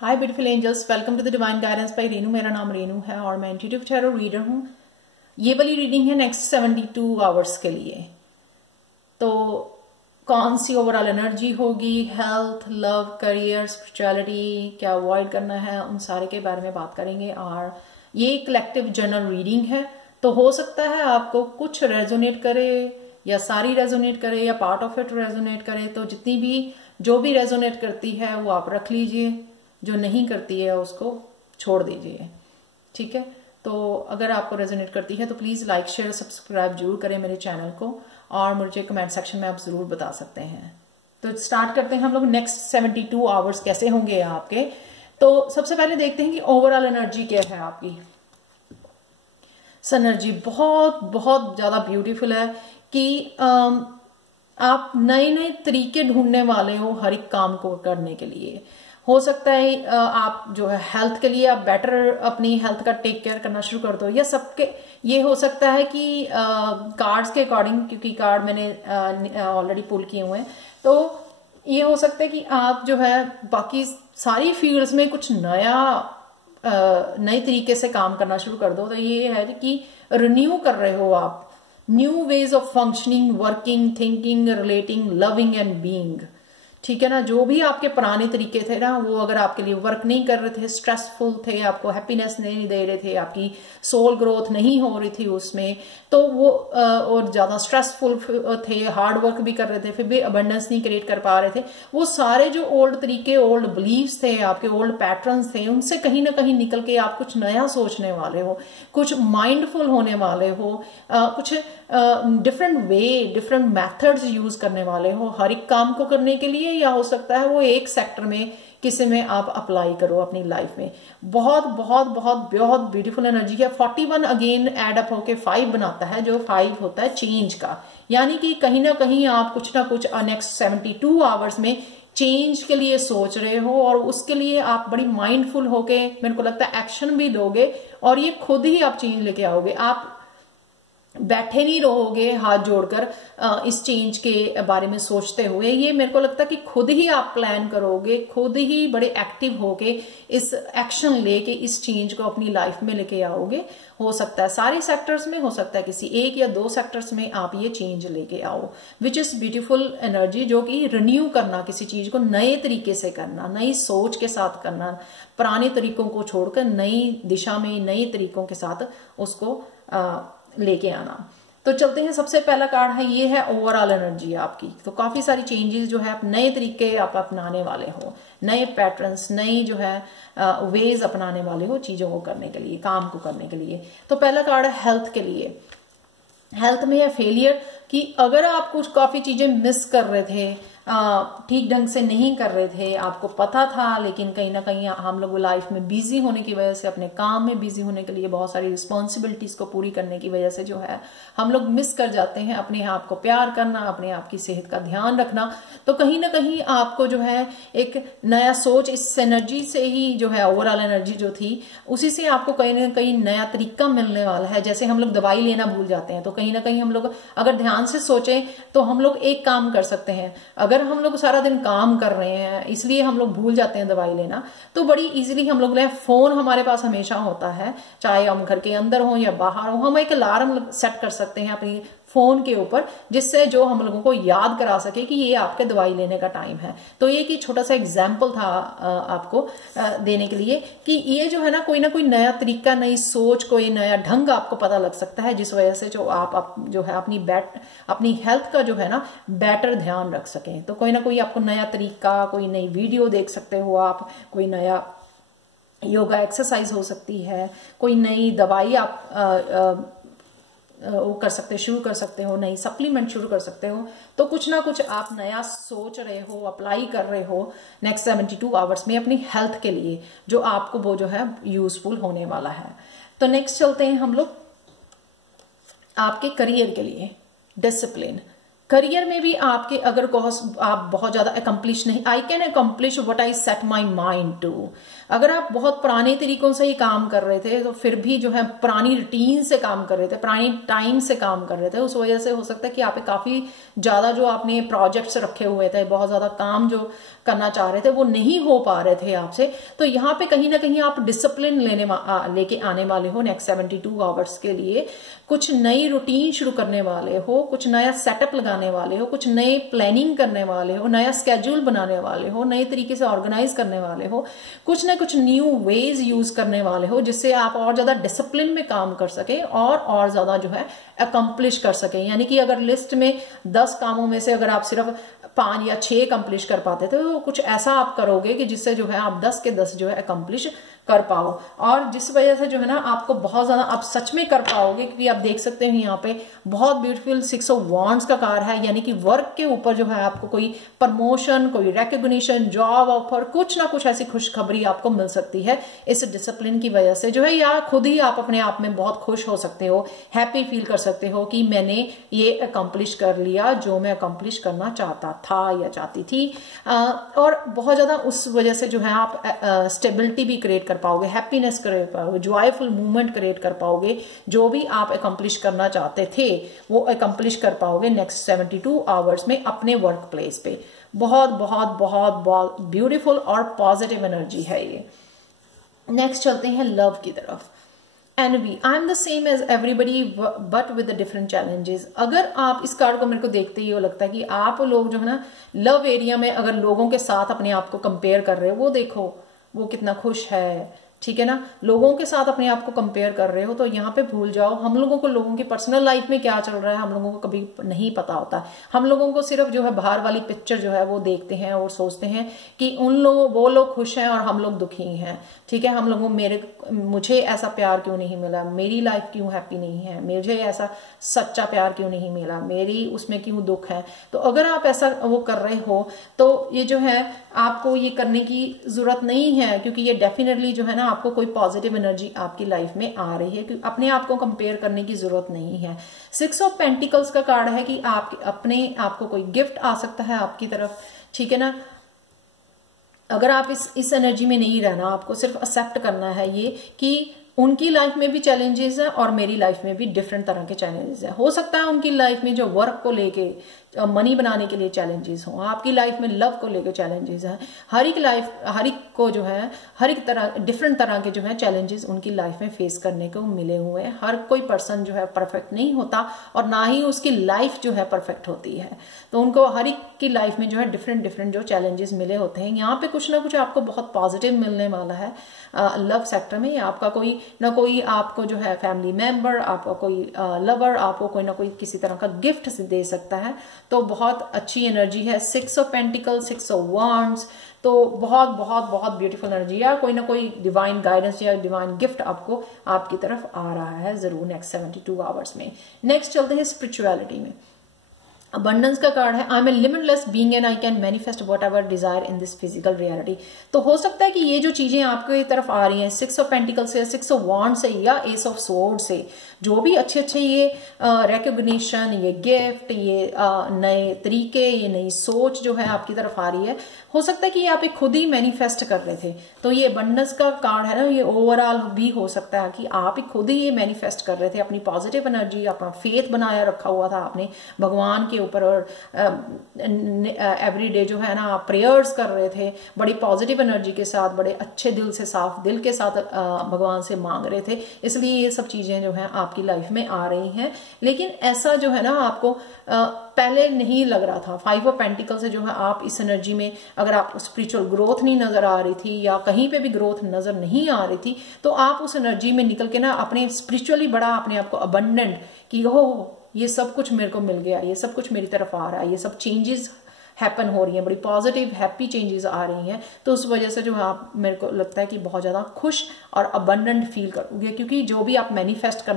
Hi beautiful angels, welcome to the divine guidance by Renu. मेरा नाम रेनू है और मैं इंट्यूटिव टैरो रीडर हूँ। ये वाली रीडिंग है नेक्स्ट 72 आवर्स के लिए। तो कौन सी ओवरऑल एनर्जी होगी, हेल्थ, लव, करियर, स्पिरिचुअलिटी, क्या अवॉइड करना है, उन सारे के बारे में बात करेंगे। और ये कलेक्टिव जनरल रीडिंग है, तो हो सकता है आपको कुछ रेजोनेट करे या सारी रेजोनेट करे या पार्ट ऑफ इट रेजोनेट करे। तो जितनी भी जो भी रेजोनेट करती है वो आप रख लीजिए, जो नहीं करती है उसको छोड़ दीजिए। ठीक है, तो अगर आपको रेजोनेट करती है तो प्लीज लाइक, शेयर, सब्सक्राइब जरूर करें मेरे चैनल को, और मुझे कमेंट सेक्शन में आप जरूर बता सकते हैं। तो स्टार्ट करते हैं हम लोग। नेक्स्ट 72 आवर्स कैसे होंगे आपके। तो सबसे पहले देखते हैं कि ओवरऑल एनर्जी क्या है आपकी। एनर्जी बहुत बहुत ज्यादा ब्यूटीफुल है कि आप नए नए तरीके ढूंढने वाले हो हर एक काम को करने के लिए। हो सकता है आप जो है हेल्थ के लिए आप बेटर अपनी हेल्थ का टेक केयर करना शुरू कर दो, या सबके ये हो सकता है कि कार्ड्स के अकॉर्डिंग, क्योंकि कार्ड मैंने ऑलरेडी पुल किए हुए हैं, तो ये हो सकता है कि आप जो है बाकी सारी फील्ड्स में कुछ नए तरीके से काम करना शुरू कर दो। तो ये है कि रिन्यू कर रहे हो आप, new ways of functioning, working, thinking, relating, loving and being. ठीक है ना, जो भी आपके पुराने तरीके थे ना, वो अगर आपके लिए वर्क नहीं कर रहे थे, स्ट्रेसफुल थे, आपको हैप्पीनेस नहीं दे रहे थे, आपकी सोल ग्रोथ नहीं हो रही थी उसमें, तो वो और ज्यादा स्ट्रेसफुल थे, हार्ड वर्क भी कर रहे थे, फिर भी अबंडेंस नहीं क्रिएट कर पा रहे थे, वो सारे जो ओल्ड तरीके, ओल्ड बिलीव्स थे, आपके ओल्ड पैटर्न्स थे, उनसे कहीं ना कहीं निकल के आप कुछ नया सोचने वाले हो, कुछ माइंडफुल होने वाले हो, कुछ different way, different methods use करने वाले हो हर एक काम को करने के लिए, या हो सकता है वो एक सेक्टर में किसी में आप अप्लाई करो अपनी लाइफ में। बहुत बहुत बहुत बहुत ब्यूटीफुल एनर्जी है। 41 अगेन एड अप होके 5 बनाता है, जो 5 होता है चेंज का, यानी कि कहीं ना कहीं आप कुछ ना कुछ नेक्स्ट 72 आवर्स में चेंज के लिए सोच रहे हो, और उसके लिए आप बड़ी माइंडफुल होके, मेरे को लगता है एक्शन भी लोगे, और ये खुद ही आप चेंज लेके आओगे। आप बैठे नहीं रहोगे हाथ जोड़कर इस चेंज के बारे में सोचते हुए। ये मेरे को लगता है कि खुद ही आप प्लान करोगे, खुद ही बड़े एक्टिव होके इस एक्शन लेके इस चेंज को अपनी लाइफ में लेके आओगे। हो सकता है सारे सेक्टर्स में, हो सकता है किसी एक या दो सेक्टर्स में आप ये चेंज लेके आओ, विच इज ब्यूटीफुल एनर्जी, जो कि रिन्यू करना, किसी चीज को नए तरीके से करना, नई सोच के साथ करना, पुराने तरीकों को छोड़कर नई दिशा में नए तरीकों के साथ उसको लेके आना। तो चलते हैं, सबसे पहला कार्ड है, ये है ओवरऑल एनर्जी आपकी। तो काफी सारी चेंजेस जो है, आप नए तरीके आप अपनाने वाले हो, नए पैटर्न्स, नई जो है वेज अपनाने वाले हो चीजों को करने के लिए, काम को करने के लिए। तो पहला कार्ड है हेल्थ के लिए। हेल्थ में है फेलियर, कि अगर आप कुछ काफी चीजें मिस कर रहे थे, ठीक ढंग से नहीं कर रहे थे, आपको पता था, लेकिन कहीं ना कहीं हम लोग लाइफ में बिजी होने की वजह से, अपने काम में बिजी होने के लिए, बहुत सारी रिस्पॉन्सिबिलिटीज को पूरी करने की वजह से जो है हम लोग मिस कर जाते हैं अपने आप को प्यार करना, अपने आप की सेहत का ध्यान रखना। तो कहीं ना कहीं आपको जो है एक नया सोच, इस एनर्जी से ही जो है ओवरऑल एनर्जी जो थी, उसी से आपको कहीं ना कहीं नया तरीका मिलने वाला है। जैसे हम लोग दवाई लेना भूल जाते हैं, तो कहीं ना कहीं हम लोग अगर ध्यान से सोचें तो हम लोग एक काम कर सकते हैं। अगर हम लोग सारा दिन काम कर रहे हैं इसलिए हम लोग भूल जाते हैं दवाई लेना, तो बड़ी इजीली हम लोग फोन हमारे पास हमेशा होता है, चाहे हम घर के अंदर हो या बाहर हो, हम एक अलार्म सेट कर सकते हैं अपनी फोन के ऊपर, जिससे जो हम लोगों को याद करा सके कि ये आपके दवाई लेने का टाइम है। तो ये कि छोटा सा एग्जाम्पल था आपको देने के लिए कि ये जो है ना कोई नया तरीका, नई सोच, कोई नया ढंग आपको पता लग सकता है, जिस वजह से जो आप जो है अपनी हेल्थ का जो है ना बेटर ध्यान रख सकें। तो कोई ना कोई आपको नया तरीका, कोई नई वीडियो देख सकते हो आप, कोई नया योगा एक्सरसाइज हो सकती है, कोई नई दवाई आप वो कर सकते, शुरू कर सकते हो, नई सप्लीमेंट शुरू कर सकते हो। तो कुछ ना कुछ आप नया सोच रहे हो, अप्लाई कर रहे हो नेक्स्ट 72 आवर्स में अपनी हेल्थ के लिए, जो आपको वो जो है यूजफुल होने वाला है। तो नेक्स्ट चलते हैं हम लोग आपके करियर के लिए। डिसिप्लिन, करियर में भी आपके अगर आप बहुत ज्यादा अकम्प्लिश नहीं, I can accomplish what I set my mind to, अगर आप बहुत पुराने तरीकों से ही काम कर रहे थे तो फिर भी जो है पुरानी रूटीन से काम कर रहे थे, पुरानी टाइम से काम कर रहे थे, उस वजह से हो सकता है कि आप काफी ज्यादा जो आपने प्रोजेक्ट्स रखे हुए थे, बहुत ज्यादा काम जो करना चाह रहे थे वो नहीं हो पा रहे थे आपसे। तो यहाँ पे कहीं ना कहीं आप डिसिप्लिन लेके आने वाले हो नेक्स्ट 72 आवर्स के लिए, कुछ नई रूटीन शुरू करने वाले हो, कुछ नया सेटअप लगाने वाले हो, कुछ नए प्लानिंग करने वाले हो, नया स्केड्यूल बनाने वाले हो, नए तरीके से ऑर्गेनाइज करने वाले हो, कुछ ना कुछ न्यू वेज यूज करने वाले हो जिससे आप और ज्यादा डिसिप्लिन में काम कर सके और ज्यादा जो है अकम्प्लिश कर सके। यानी कि अगर लिस्ट में 10 कामों में से अगर आप सिर्फ 5 या 6 अकम्प्लिश कर पाते थे तो कुछ ऐसा आप करोगे कि जिससे जो है आप 10 के 10 जो है अकम्प्लिश कर पाओ, और जिस वजह से जो है ना आपको बहुत ज्यादा आप सच में कर पाओगे। क्योंकि आप देख सकते हैं यहाँ पे बहुत ब्यूटीफुल 6 ऑफ वॉन्ड्स का कार्ड है, यानी कि वर्क के ऊपर जो है आपको कोई प्रमोशन, कोई रिकॉग्निशन, जॉब ऑफर, कुछ ना कुछ ऐसी खुशखबरी आपको मिल सकती है इस डिसिप्लिन की वजह से जो है, या खुद ही आप अपने आप में बहुत खुश हो सकते हो, हैप्पी फील कर सकते हो कि मैंने ये अकम्प्लिश कर लिया जो मैं अकम्प्लिश करना चाहता था या चाहती थी। और बहुत ज्यादा उस वजह से जो है आप स्टेबिलिटी भी क्रिएट कर पाओगे, हैप्पीनेस क्रिएट कर पाओगे, जॉयफुल मूवमेंट क्रिएट कर पाओगे, जो भी आप अकम्प्लिश करना चाहते थे वो अकम्प्लिश कर पाओगे नेक्स्ट 72 आवर्स में अपने वर्क प्लेस पे। बहुत बहुत बहुत बहुत ब्यूटीफुल और पॉजिटिव एनर्जी है ये। नेक्स्ट चलते हैं लव की तरफ। Envy, I am the same as everybody but with different challenges. अगर आप इस कार्ड को मेरे को देखते ही वो लगता है कि आप लोग जो है ना लव एरिया में अगर लोगों के साथ अपने आप को कंपेयर कर रहे हो, वो देखो वो कितना खुश है, ठीक है ना, लोगों के साथ अपने आप को कंपेयर कर रहे हो तो यहाँ पे भूल जाओ। हम लोगों को लोगों की पर्सनल लाइफ में क्या चल रहा है हम लोगों को कभी नहीं पता होता। हम लोगों को सिर्फ जो है बाहर वाली पिक्चर जो है वो देखते हैं और सोचते हैं कि वो लोग खुश हैं और हम लोग दुखी हैं, ठीक है। हम लोगों मुझे ऐसा प्यार क्यों नहीं मिला, मेरी लाइफ क्यों हैप्पी नहीं है, मुझे ऐसा सच्चा प्यार क्यों नहीं मिला, मेरी उसमें क्यों दुख है। तो अगर आप ऐसा वो कर रहे हो तो ये जो है आपको ये करने की जरूरत नहीं है, क्योंकि ये डेफिनेटली जो है ना आपको कोई पॉजिटिव एनर्जी आपकी लाइफ में आ रही है, क्योंकि अपने आप को कंपेयर करने की जरूरत नहीं है। 6 ऑफ पेंटिकल्स का कार्ड है कि आप अपने आप को कोई गिफ्ट आ सकता है आपकी तरफ, ठीक है ना। अगर आप इस एनर्जी में नहीं रहना, आपको सिर्फ एक्सेप्ट करना है ये कि उनकी लाइफ में भी चैलेंजेस है और मेरी लाइफ में भी डिफरेंट तरह के चैलेंजेस है। हो सकता है उनकी लाइफ में जो वर्क को लेके, मनी बनाने के लिए चैलेंजेस हो, आपकी लाइफ में लव को लेकर चैलेंजेस हैं। हर एक को जो है हर एक तरह डिफरेंट तरह के जो है चैलेंजेस उनकी लाइफ में फेस करने को मिले हुए हैं। हर कोई पर्सन जो है परफेक्ट नहीं होता और ना ही उसकी लाइफ जो है परफेक्ट होती है, तो उनको हर एक की लाइफ में जो है डिफरेंट जो चैलेंजेस मिले होते हैं। यहाँ पे कुछ ना कुछ आपको बहुत पॉजिटिव मिलने वाला है लव सेक्टर में। आपका कोई ना कोई आपको जो है फैमिली मेंबर, आपका कोई लवर आपको कोई ना कोई किसी तरह का गिफ्ट दे सकता है, तो बहुत अच्छी एनर्जी है। 6 ऑफ पेंटिकल, 6 ऑफ वांड्स, तो बहुत बहुत बहुत ब्यूटीफुल एनर्जी है। कोई ना कोई डिवाइन गाइडेंस या डिवाइन गिफ्ट आपको आपकी तरफ आ रहा है जरूर नेक्स्ट 72 आवर्स में। नेक्स्ट चलते हैं स्पिरिचुअलिटी में। अबंडेंस का कार्ड है, I am a limitless being and I can manifest whatever desire in this physical reality. तो हो सकता है कि ये जो चीजें आपके तरफ आ रही हैं 6 ऑफ पेंटिकल से, 6 ऑफ वॉन्ड से या एस ऑफ सोर्ड से, जो भी अच्छे ये रिकॉग्निशन, ये गिफ्ट, ये नए तरीके, ये नई सोच जो है आपकी तरफ आ रही है, हो सकता है कि आप खुद ही मैनिफेस्ट कर रहे थे। तो ये अबंडेंस का कार्ड है ना, ये ओवरऑल भी हो सकता है कि आप खुद ही ये मैनिफेस्ट कर रहे थे, अपनी पॉजिटिव एनर्जी, अपना फेथ बनाया रखा हुआ था आपने भगवान के ऊपर, और एवरी डे जो है ना आप प्रेयर्स कर रहे थे बड़ी पॉजिटिव एनर्जी के साथ, बड़े अच्छे दिल से, साफ दिल के साथ भगवान से मांग रहे थे, इसलिए ये सब चीजें जो है आपकी लाइफ में आ रही हैं। लेकिन ऐसा जो है ना आपको पहले नहीं लग रहा था। 5 ऑफ पेंटिकल से जो है आप इस एनर्जी में, अगर आप स्पिरिचुअल ग्रोथ नहीं नजर आ रही थी या कहीं पे भी ग्रोथ नजर नहीं आ रही थी, तो आप उस एनर्जी में निकल के ना अपने स्पिरिचुअली बड़ा अपने आप को अबंडेंट कि हो ये सब कुछ मेरे को मिल गया, ये सब कुछ मेरी तरफ आ रहा है, ये सब चेंजेस हैपन हो रही हैं, बड़ी पॉजिटिव हैप्पी चेंजेस आ रही हैं। तो उस वजह से जो है आप, मेरे को लगता है कि बहुत ज्यादा खुश और अबंडेंट फील करोगे, क्योंकि जो भी आप मैनिफेस्ट कर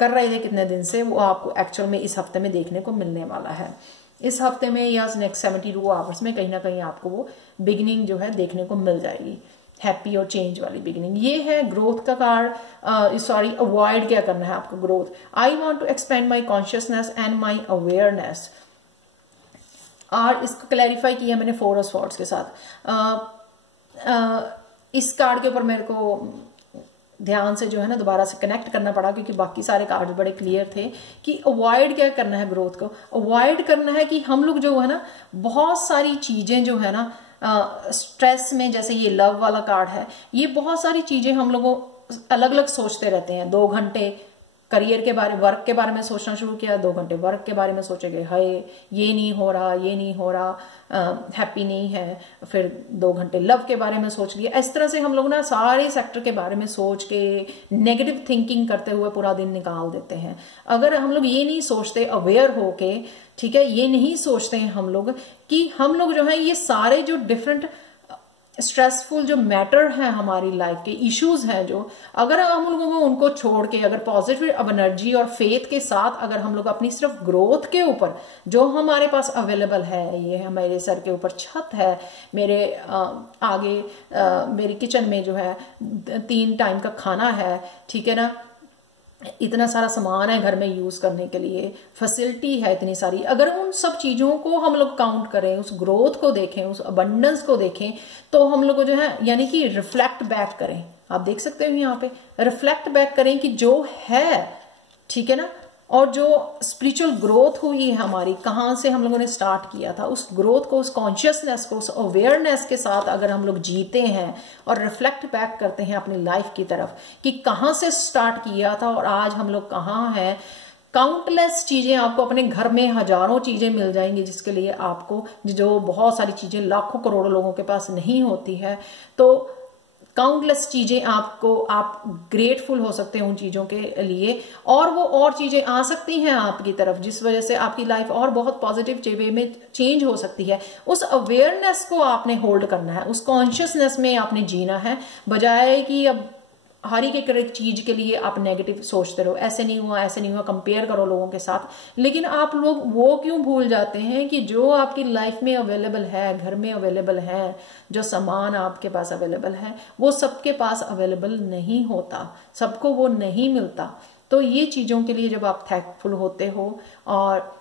रहे थे कितने दिन से, वो आपको एक्चुअल में इस हफ्ते में देखने को मिलने वाला है। इस हफ्ते में या नेक्स्ट 72 आवर्स में कहीं ना कहीं आपको वो बिगिनिंग जो है देखने को मिल जाएगी। हैप्पी और चेंज वाली बिगिनिंग। ये है ग्रोथ का कार्ड। सॉरी, अवॉइड क्या करना है आपको growth. I want to expand my consciousness and my awareness. और इसको क्लैरिफाई किया मैंने 4 ऑफ स्वॉर्ड्स के साथ। इस कार्ड के ऊपर मेरे को ध्यान से जो है ना दोबारा से कनेक्ट करना पड़ा, क्योंकि बाकी सारे कार्ड बड़े क्लियर थे कि अवॉइड क्या करना है ग्रोथ को। अवॉइड करना है कि हम लोग जो है ना बहुत सारी चीजें जो है ना स्ट्रेस में, जैसे ये लव वाला कार्ड है, ये बहुत सारी चीजें हम लोगों अलग अलग सोचते रहते हैं। 2 घंटे करियर के बारे, वर्क के बारे में सोचना शुरू किया, 2 घंटे वर्क के बारे में सोचेंगे, हाय ये नहीं हो रहा, ये नहीं हो रहा, हैप्पी नहीं है। फिर 2 घंटे लव के बारे में सोच लिया। इस तरह से हम लोग ना सारे सेक्टर के बारे में सोच के नेगेटिव थिंकिंग करते हुए पूरा दिन निकाल देते हैं। अगर हम लोग ये नहीं सोचते अवेयर होके, ठीक है, ये नहीं सोचते हैं हम लोग कि हम लोग जो है ये सारे जो डिफरेंट स्ट्रेसफुल जो मैटर है हमारी लाइफ के इश्यूज हैं, जो अगर हम लोगों को उनको छोड़ के अगर पॉजिटिव अब एनर्जी और फेथ के साथ अगर हम लोग अपनी सिर्फ ग्रोथ के ऊपर जो हमारे पास अवेलेबल है, ये हमारे सर के ऊपर छत है, मेरे आगे मेरी किचन में जो है 3 टाइम का खाना है, ठीक है ना, इतना सारा सामान है घर में यूज करने के लिए, फैसिलिटी है इतनी सारी, अगर उन सब चीजों को हम लोग काउंट करें, उस ग्रोथ को देखें, उस अबंडेंस को देखें, तो हम लोग को जो है यानी कि रिफ्लेक्ट बैक करें। आप देख सकते हो यहाँ पे रिफ्लेक्ट बैक करें कि जो है, ठीक है ना, और जो स्पिरिचुअल ग्रोथ हुई है हमारी, कहाँ से हम लोगों ने स्टार्ट किया था, उस ग्रोथ को, उस कॉन्शियसनेस को, उस अवेयरनेस के साथ अगर हम लोग जीते हैं और रिफ्लेक्ट बैक करते हैं अपनी लाइफ की तरफ कि कहाँ से स्टार्ट किया था और आज हम लोग कहाँ हैं। काउंटलेस चीजें आपको अपने घर में हजारों चीजें मिल जाएंगी जिसके लिए आपको, जो बहुत सारी चीजें लाखों करोड़ों लोगों के पास नहीं होती है। तो काउंटलेस चीजें आपको, आप ग्रेटफुल हो सकते हैं उन चीजों के लिए, और वो और चीजें आ सकती हैं आपकी तरफ जिस वजह से आपकी लाइफ और बहुत पॉजिटिव वे में चेंज हो सकती है। उस अवेयरनेस को आपने होल्ड करना है, उस कॉन्शियसनेस में आपने जीना है, बजाय कि अब हर एक चीज के लिए आप नेगेटिव सोचते रहो, ऐसे नहीं हुआ, ऐसे नहीं हुआ, कंपेयर करो लोगों के साथ। लेकिन आप लोग वो क्यों भूल जाते हैं कि जो आपकी लाइफ में अवेलेबल है, घर में अवेलेबल है, जो सामान आपके पास अवेलेबल है, वो सबके पास अवेलेबल नहीं होता, सबको वो नहीं मिलता। तो ये चीजों के लिए जब आप थैंकफुल होते हो और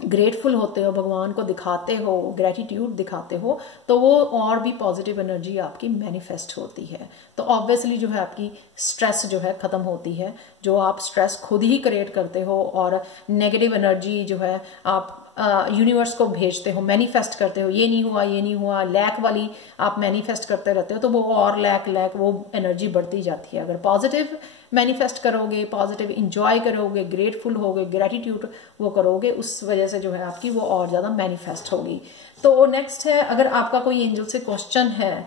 ग्रेटफुल होते हो, भगवान को दिखाते हो, ग्रेटिट्यूड दिखाते हो, तो वो और भी पॉजिटिव एनर्जी आपकी मैनिफेस्ट होती है। तो ऑब्वियसली जो है आपकी स्ट्रेस जो है खत्म होती है, जो आप स्ट्रेस खुद ही क्रिएट करते हो और नेगेटिव एनर्जी जो है आप यूनिवर्स को भेजते हो, मैनिफेस्ट करते हो, ये नहीं हुआ, ये नहीं हुआ, लैक वाली आप मैनिफेस्ट करते रहते हो, तो वो और लैक वो एनर्जी बढ़ती जाती है। अगर पॉजिटिव मैनिफेस्ट करोगे, पॉजिटिव इंजॉय करोगे, ग्रेटफुल होगे, ग्रेटिट्यूड वो करोगे, उस वजह से जो है आपकी वो और ज्यादा मैनिफेस्ट होगी। तो नेक्स्ट है, अगर आपका कोई एंजल से क्वेश्चन है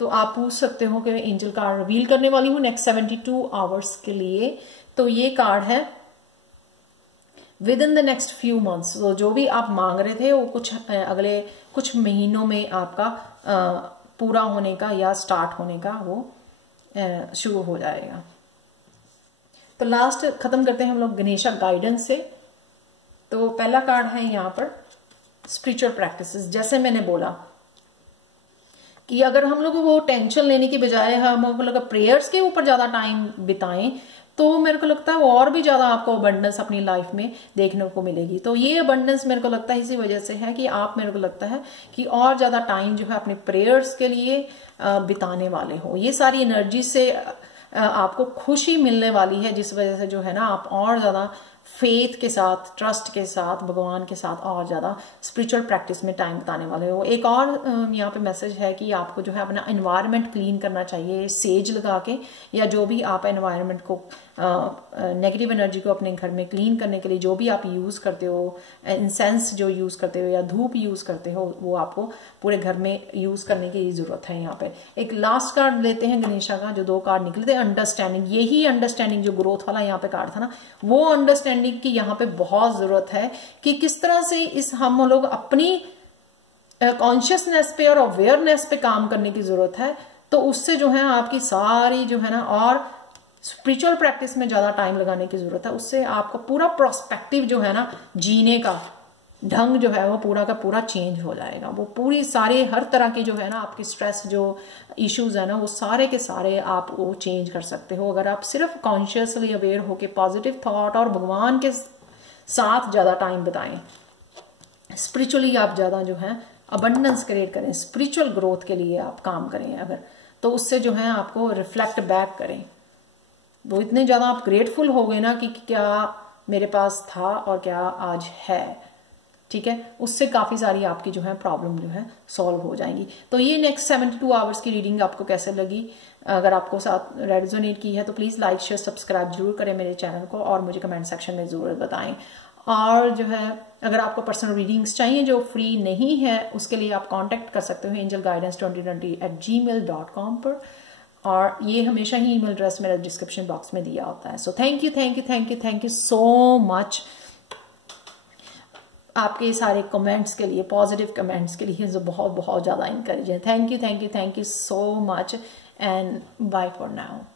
तो आप पूछ सकते हो कि मैं एंजल कार्ड रिवील करने वाली हूँ नेक्स्ट 72 आवर्स के लिए। तो ये कार्ड है with in the next few months, तो जो भी आप मांग रहे थे वो कुछ अगले कुछ महीनों में आपका पूरा होने का या स्टार्ट होने का वो शुरू हो जाएगा। तो लास्ट खत्म करते हैं हम लोग गणेशा गाइडेंस से। तो पहला कार्ड है यहाँ पर स्पिरिचुअल प्रैक्टिसेस। जैसे मैंने बोला कि अगर हम लोग वो टेंशन लेने की बजाय हम लोग प्रेयर्स के ऊपर ज्यादा टाइम बिताएं, तो मेरे को लगता है वो और भी ज्यादा आपको अबंडेंस अपनी लाइफ में देखने को मिलेगी। तो ये अबंडेंस मेरे को लगता है इसी वजह से है कि आप, मेरे को लगता है कि और ज्यादा टाइम जो है अपने प्रेयर्स के लिए बिताने वाले हो। ये सारी एनर्जी से आपको खुशी मिलने वाली है, जिस वजह से जो है ना आप और ज्यादा फेथ के साथ, ट्रस्ट के साथ, भगवान के साथ और ज्यादा स्पिरिचुअल प्रैक्टिस में टाइम बिताने वाले हो। एक और यहाँ पे मैसेज है कि आपको जो है अपना एनवायरनमेंट क्लीन करना चाहिए, सेज लगा के, या जो भी आप एनवायरनमेंट को नेगेटिव एनर्जी को अपने घर में क्लीन करने के लिए जो भी आप यूज करते हो, इंसेंस जो यूज करते हो या धूप यूज करते हो, वो आपको पूरे घर में यूज करने की जरूरत है। यहाँ पे एक लास्ट कार्ड लेते हैं गणेशा का, जो 2 कार्ड निकले थे, अंडरस्टैंडिंग। यही अंडरस्टैंडिंग जो ग्रोथ वाला यहाँ पे कार्ड था ना, वो अंडरस्टैंडिंग की यहाँ पे बहुत जरूरत है कि किस तरह से इस हम लोग अपनी कॉन्शियसनेस पे और अवेयरनेस पे काम करने की जरूरत है। तो उससे जो है आपकी सारी जो है ना, और स्पिरिचुअल प्रैक्टिस में ज्यादा टाइम लगाने की जरूरत है। उससे आपका पूरा प्रोस्पेक्टिव जो है ना जीने का, ढंग जो है वो पूरा का पूरा चेंज हो जाएगा। वो पूरी सारे हर तरह के जो है ना आपके स्ट्रेस जो इश्यूज है ना वो सारे के सारे आप वो चेंज कर सकते हो अगर आप सिर्फ कॉन्शियसली अवेयर हो के पॉजिटिव थॉट और भगवान के साथ ज़्यादा टाइम बिताएं। स्पिरिचुअली आप ज़्यादा जो है अबंडेंस क्रिएट करें, स्पिरिचुअल ग्रोथ के लिए आप काम करें अगर, तो उससे जो है आपको रिफ्लेक्ट बैक करें। वो इतने ज़्यादा आप ग्रेटफुल हो गए ना कि क्या मेरे पास था और क्या आज है, ठीक है, उससे काफ़ी सारी आपकी जो है प्रॉब्लम जो है सॉल्व हो जाएंगी। तो ये नेक्स्ट 72 आवर्स की रीडिंग आपको कैसे लगी? अगर आपको साथ रेजोनेट की है तो प्लीज़ लाइक शेयर सब्सक्राइब जरूर करें मेरे चैनल को और मुझे कमेंट सेक्शन में ज़रूर बताएं। और जो है अगर आपको पर्सनल रीडिंग्स चाहिए जो फ्री नहीं है उसके लिए आप कांटेक्ट कर सकते हो angelguidance2020@gmail.com पर, और ये हमेशा ही ईमेल एड्रेस मेरा डिस्क्रिप्शन बॉक्स में दिया होता है। So thank you so much आपके सारे कमेंट्स के लिए, पॉजिटिव कमेंट्स के लिए जो बहुत बहुत ज़्यादा इंकरेज है। Thank you so much and bye for now.